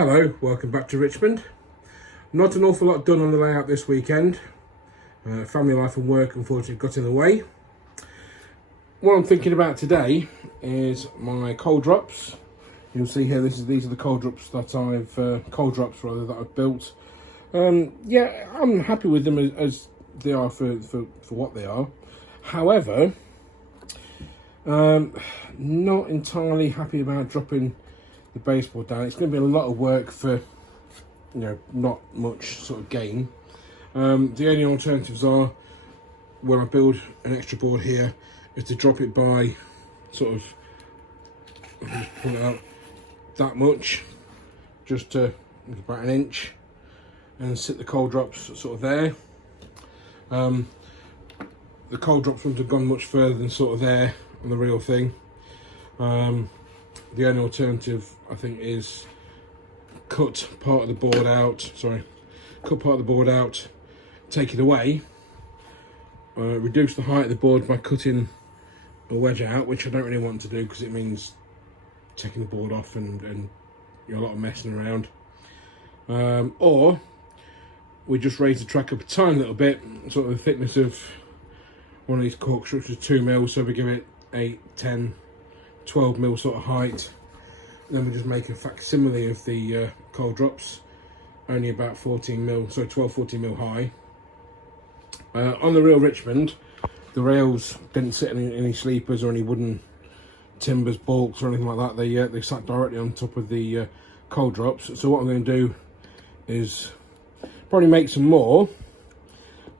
Hello, welcome back to Richmond. Not an awful lot done on the layout this weekend. Family life and work unfortunately got in the way. What I'm thinking about today is my cold drops. You'll see here these are the cold drops that I've built. Yeah, I'm happy with them as they are for what they are. However, not entirely happy about dropping the baseboard down. It's going to be a lot of work for, not much sort of gain. The only alternatives are, when I build an extra board here, is to drop it by sort of, just pull it out that much, just to about an inch, and sit the cold drops sort of there. The cold drops wouldn't have gone much further than sort of there on the real thing. The only alternative, I think, is cut part of the board out, take it away, reduce the height of the board by cutting a wedge out, which I don't really want to do because it means taking the board off and a lot of messing around. Or we just raise the track up a tiny little bit, sort of the thickness of one of these cork strips is 2 mil, so we give it 8, 10, 12 mil sort of height. And then we just make a facsimile of the cold drops, only about 14 mil high. On the real Richmond, the rails didn't sit in any sleepers or any wooden timbers, balks or anything like that. They sat directly on top of the cold drops. So what I'm going to do is probably make some more,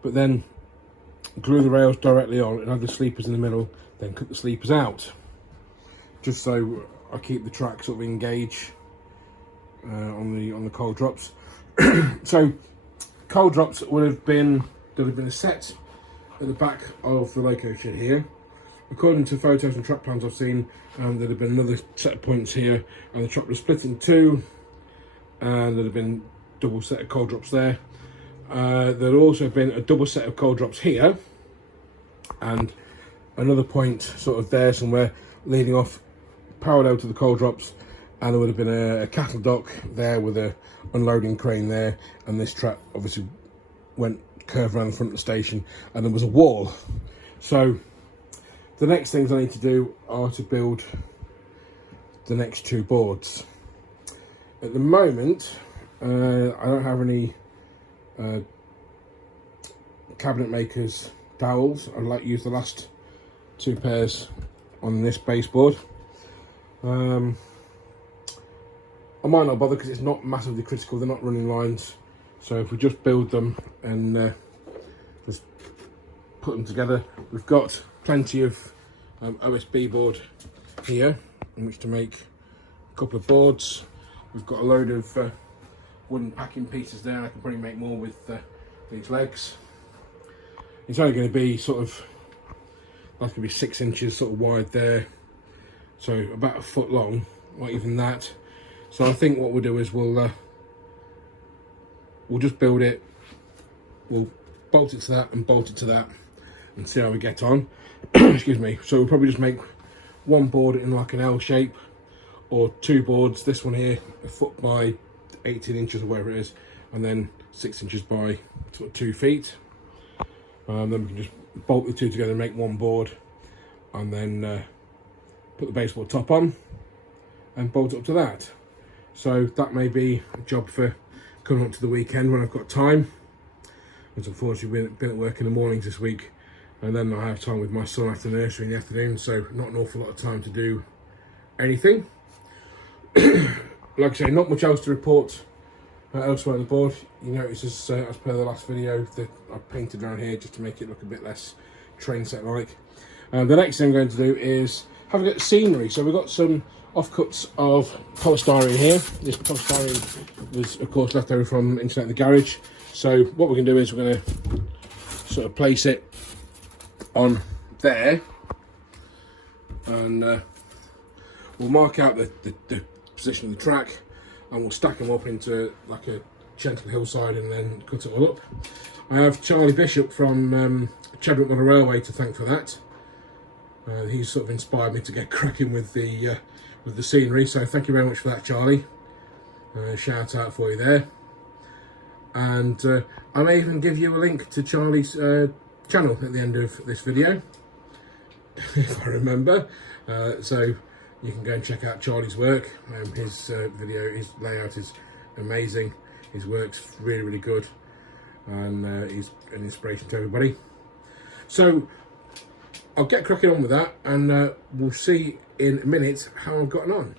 but then glue the rails directly on and have the sleepers in the middle, then cut the sleepers out, just so I keep the track sort of engaged on the cold drops. So cold drops would have been a set at the back of the loco shed here. According to photos and track plans I've seen, there'd have been another set of points here, and the track was split in two, and there'd have been double set of cold drops there. There'd also been a double set of cold drops here, and another point sort of there somewhere leading off parallel to the cold drops, and there would have been a cattle dock there with a unloading crane there, and this track obviously went curved around the front of the station, and there was a wall. So the next things I need to do are to build the next two boards. At the moment, I don't have any cabinet makers dowels. I'd like to use the last two pairs on this baseboard. I might not bother because it's not massively critical, they're not running lines. So if we just build them and just put them together, we've got plenty of OSB board here in which to make a couple of boards. We've got a load of wooden packing pieces there. I can probably make more with these legs. It's only going to be that's going to be 6 inches sort of wide there, so about a foot long, not even that. So I think what we'll do is we'll just build it, we'll bolt it to that and bolt it to that and see how we get on. Excuse me. So we'll probably just make one board in like an L shape, or two boards, this one here a foot by 18 inches or whatever it is, and then 6 inches by sort of 2 feet. Then we can just bolt the two together and make one board, and then put the baseboard top on and bolt it up to that. So that may be a job for coming up to the weekend when I've got time, because unfortunately we've been at work in the mornings this week, and then I have time with my son after nursery in the afternoon, so not an awful lot of time to do anything. Like I say, not much else to report elsewhere on the board. You notice as per the last video that I painted around here just to make it look a bit less train set like. The next thing I'm going to do is have a look at scenery. So we've got some offcuts of polystyrene here. This polystyrene was of course left over from inside the garage. So what we're going to do is we're going to sort of place it on there, and we'll mark out the position of the track, and we'll stack them up into like a gentle hillside and then cut it all up. I have Charlie Bishop from Chedwick Model Railway to thank for that. He's sort of inspired me to get cracking with the scenery, so thank you very much for that, Charlie. shout out for you there. And I may even give you a link to Charlie's channel at the end of this video, if I remember. So you can go and check out Charlie's work. His video, his layout is amazing. His work's really, really good, and he's an inspiration to everybody. So I'll get cracking on with that, and we'll see in a minute how I've gotten on.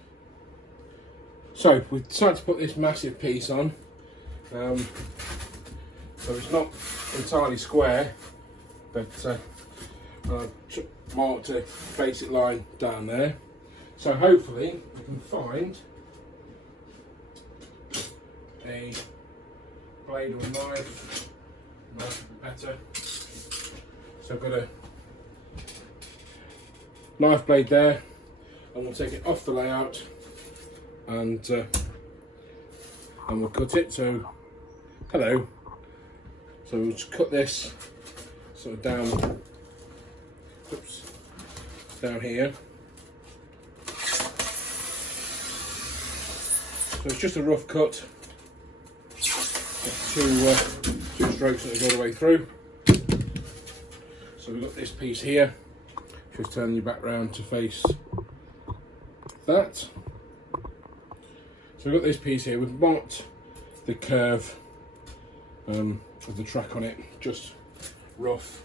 So we've decided to put this massive piece on. So it's not entirely square, but I've marked a basic line down there. So hopefully we can find a blade or a knife, might be better. So I've got a knife blade there, and we'll take it off the layout and we'll cut it. So hello. So we'll just cut this sort of down, oops, down here. So it's just a rough cut. Two strokes that go all the way through. So we've got this piece here. Just turning you back round to face that. So we've got this piece here. We've marked the curve of the track on it, just rough.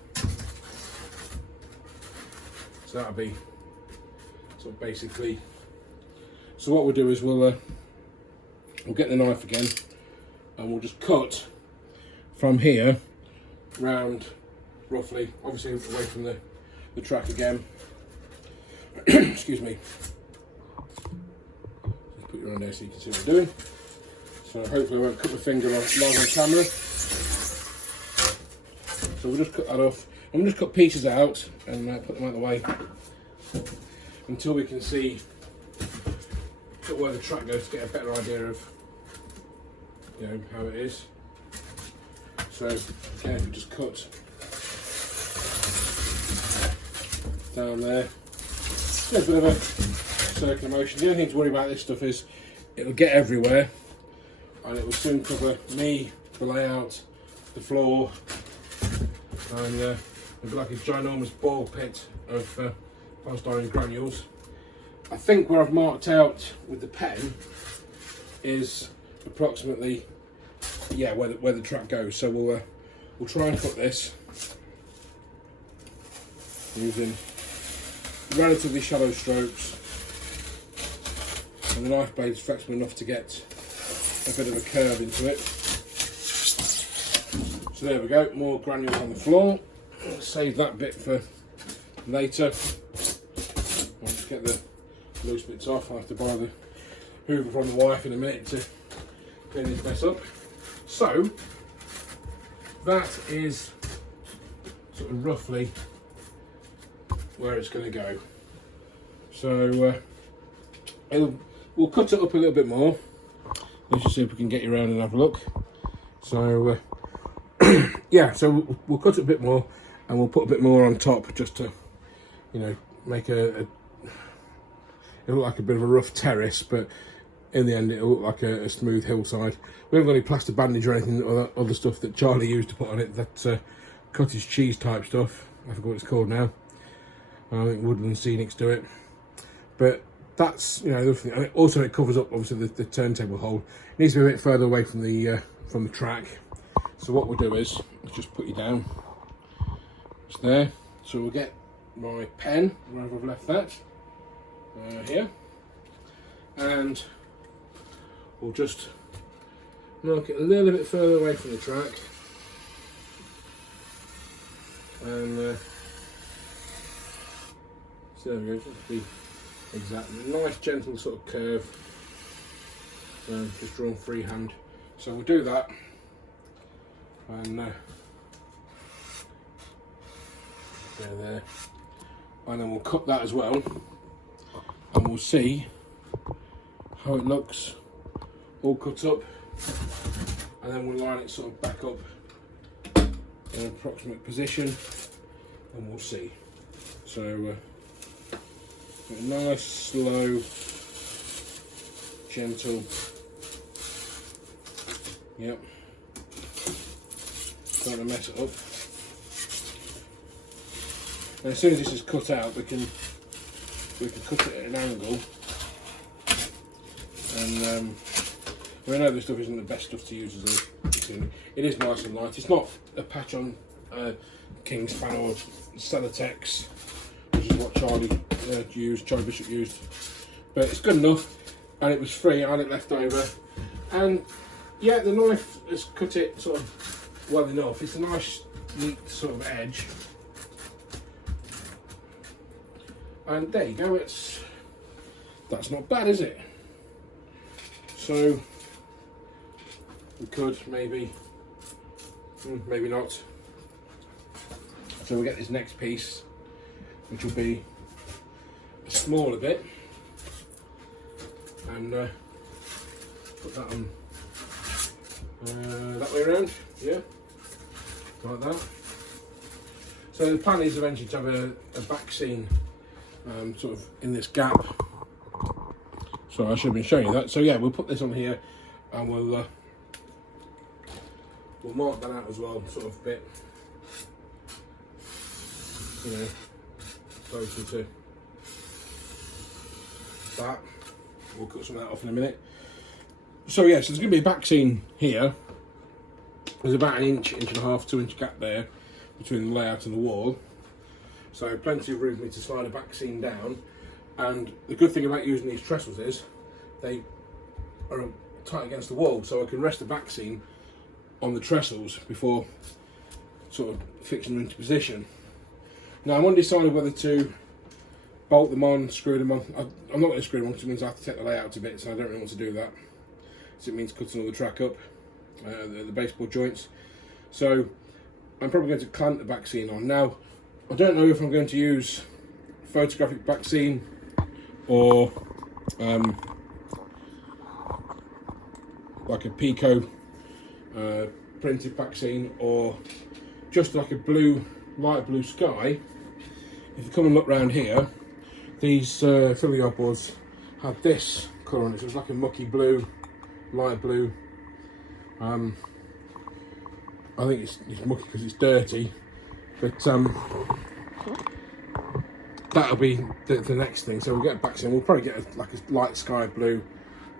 So that'll be sort of basically. So what we'll do is we'll get the knife again, and we'll just cut from here round roughly, obviously away from the track again. Excuse me. Just put you on there so you can see what I'm doing. So hopefully I won't cut my finger live on camera. So we'll just cut that off. And we'll just cut pieces out and put them out of the way until we can see where the track goes to get a better idea of, you know, how it is. So again, we just cut down there. Just a bit of a circular motion. The only thing to worry about this stuff is it'll get everywhere, and it will soon cover me, the layout, the floor, and it'll be like a ginormous ball pit of polystyrene granules. I think where I've marked out with the pen is approximately, yeah, where the track goes. So we'll try and cut this using relatively shallow strokes, and the knife blade is flexible enough to get a bit of a curve into it. So there we go, more granules on the floor. I'll save that bit for later. I'll just get the loose bits off. I'll have to borrow the hoover from the wife in a minute to clean this mess up. So that is sort of roughly where it's going to go. So we'll cut it up a little bit more. Let's just see if we can get you around and have a look. So yeah, so we'll cut it a bit more, and we'll put a bit more on top just to, you know, make it'll look like a bit of a rough terrace, but in the end it'll look like a smooth hillside. We haven't got any plaster bandage or anything, or other stuff that Charlie used to put on it, that cottage cheese type stuff. I forget what it's called now. I think Woodland Scenics do it. But that's, you know, the thing. And also it covers up obviously the turntable hole. It needs to be a bit further away from the track. So what we'll do is just put you down. It's there. So we'll get my pen wherever I've left that here, and we'll just mark it a little bit further away from the track, and so there we go. Just be exact, nice gentle sort of curve, just drawn freehand. So we'll do that, and there, and then we'll cut that as well, and we'll see how it looks all cut up, and then we'll line it sort of back up in an approximate position, and we'll see. So a nice, slow, gentle Yep. Don't want to mess it up. And as soon as this is cut out, we can cut it at an angle. And I know this stuff isn't the best stuff to use as a. It is nice and light. It's not a patch on King's fan or Celotex, which is what Charlie Bishop used. But it's good enough, and it was free. I had it left over, and yeah, the knife has cut it sort of well enough. It's a nice, neat sort of edge, and there you go. That's not bad, is it? So we could maybe not. So we'll get this next piece, which will be a smaller bit, and put that on that way around, yeah, like that. So the plan is eventually to have a back seam sort of in this gap. So I should have been showing you that. So yeah, we'll put this on here, and we'll mark that out as well, sort of bit, you know, closer to that. We'll cut some of that off in a minute. So yeah, so there's going to be a back seam here. There's about an inch and a half, 2 inch gap there between the layout and the wall. So plenty of room for me to slide a back seam down. And the good thing about using these trestles is they are tight against the wall, so I can rest the back seam on the trestles before sort of fixing them into position. Now I'm undecided whether to bolt them on, screw them on. I'm not going to screw them on because it means I have to take the layout a bit, so I don't really want to do that. So it means cutting all the track up, the baseboard joints. So I'm probably going to clamp the back seam on. Now I don't know if I'm going to use photographic back seam or like a Pico printed back seam, or just like a light blue sky. If you come and look round here, these filler yard boards have this colour on it, so it's like a mucky blue, light blue. I think it's mucky because it's dirty, but that'll be the next thing. So we'll get a back seam. We'll probably get like a light sky blue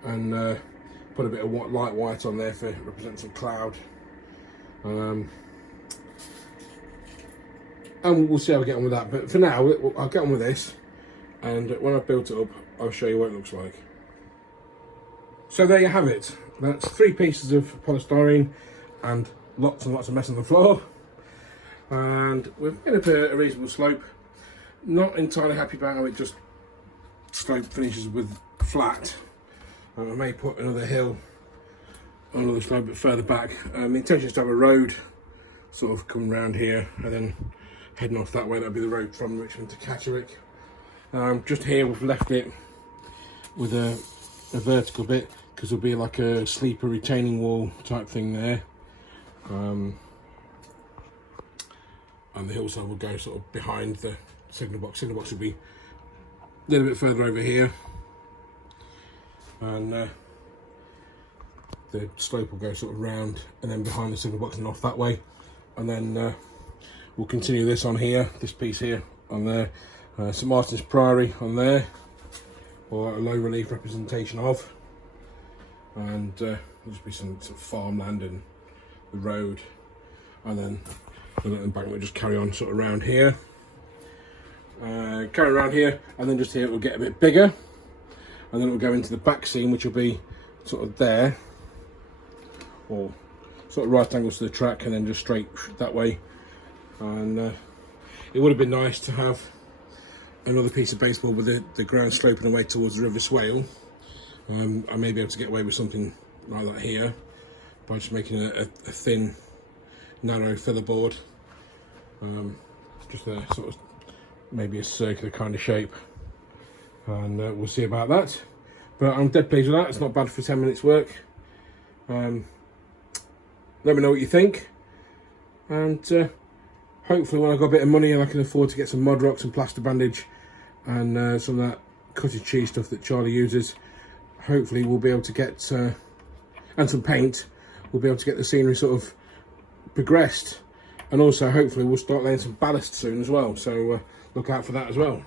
and put a bit of light white on there for represent some cloud. And we'll see how we get on with that. But for now, I'll get on with this, and when I've built it up, I'll show you what it looks like. So there you have it. That's 3 pieces of polystyrene and lots and lots of mess on the floor. And we've made up a reasonable slope. Not entirely happy about how it just slope finishes with flat. I may put another hill on another slope a bit further back. The intention is to have a road sort of coming around here and then heading off that way. That'll be the road from Richmond to Catterick. Just here we've left it with a vertical bit because there'll be like a sleeper retaining wall type thing there. And the hillside will go sort of behind the signal box. Signal box will be a little bit further over here, and the slope will go sort of round and then behind the signal box and off that way. And then we'll continue this on here, this piece here on there, St Martin's Priory on there, or a low relief representation of, and there'll just be some sort of farmland and the road, and then the embankment will just carry on sort of around here, and then just here it will get a bit bigger, and then it will go into the back seam, which will be sort of there, or sort of right angles to the track, and then just straight that way. And it would have been nice to have another piece of baseboard with the ground sloping away towards the River Swale. I may be able to get away with something like that here by just making a thin, narrow filler board, just a sort of maybe a circular kind of shape, and we'll see about that. But I'm dead pleased with that. It's not bad for 10 minutes work. Let me know what you think, and hopefully when I've got a bit of money and I can afford to get some mod rocks and plaster bandage and some of that cottage cheese stuff that Charlie uses, hopefully we'll be able to get and some paint, we'll be able to get the scenery sort of progressed. And also hopefully we'll start laying some ballast soon as well, so look out for that as well.